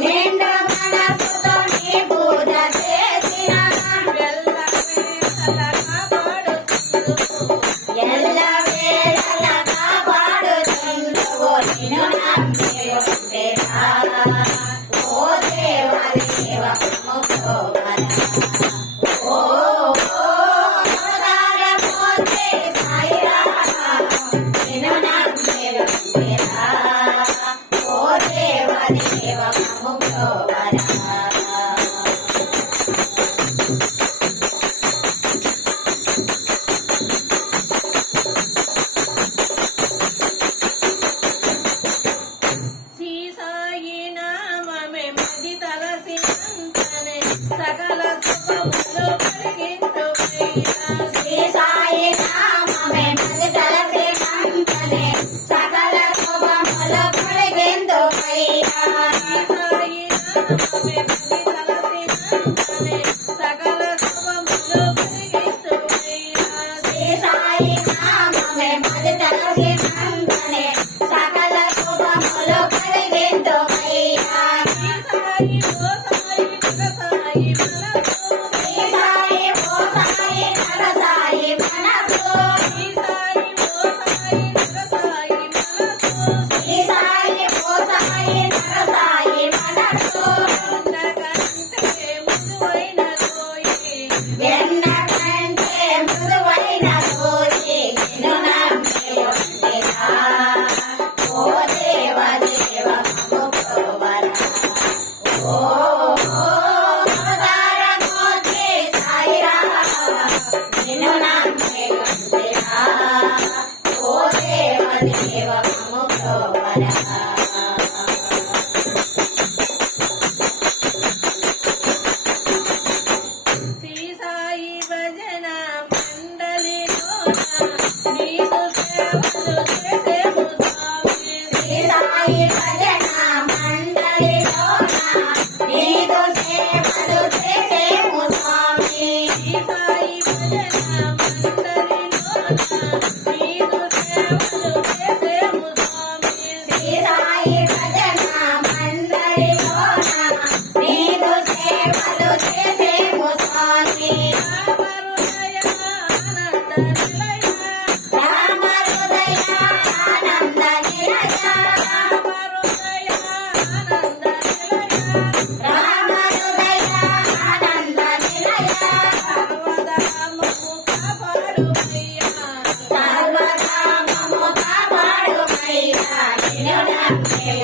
నిండు మనసుతో నీ పూజ చేసిన ఎల్ల వేళల కాపాడుతుందువు నిన్ను నమ్మి ఉండేదా ఓ దేవ దేవ ఓ అవతారమూర్తి సాయిరామ నిన్ను నమ్మి ఉండేదా ఓ దేవ దేవ సకల శుభములు కలిగించు శ్రీ సాయి నామమే మది తలసినంతనే సకల శుభములు కలిగించు సాయి నామమే మది తలసినంతనే సకల శుభములు కలిగించు శ్రీ సాయి నామమే మది తలసినంతనే సకల శుభములు కలిగించు శ్రీ సాయి భజన మండలిలోన నీకు సేవలు చేసేము స్వామి శ్రీ సాయి భజన మండలిలోన నీకు సేవలు చేసేము స్వామి శ్రీ సాయి భజన మండలిలోన నీకు సేవలు చేసేము స్వామి శ్రీ సాయి భజన మండలిలోన నీకు సేవలు చేసేము స్వామి రామ హృదయ ఆనంద నిలయ రామ హృదయ ఆనంద నిలయ రామ హృదయ ఆనంద నిలయ రామ హృదయ సర్వదా మమ్ము కాపాడు మయ్యా సర్వదా మమ్ము కాపాడు మయ్యా నిన్ను నమ్మి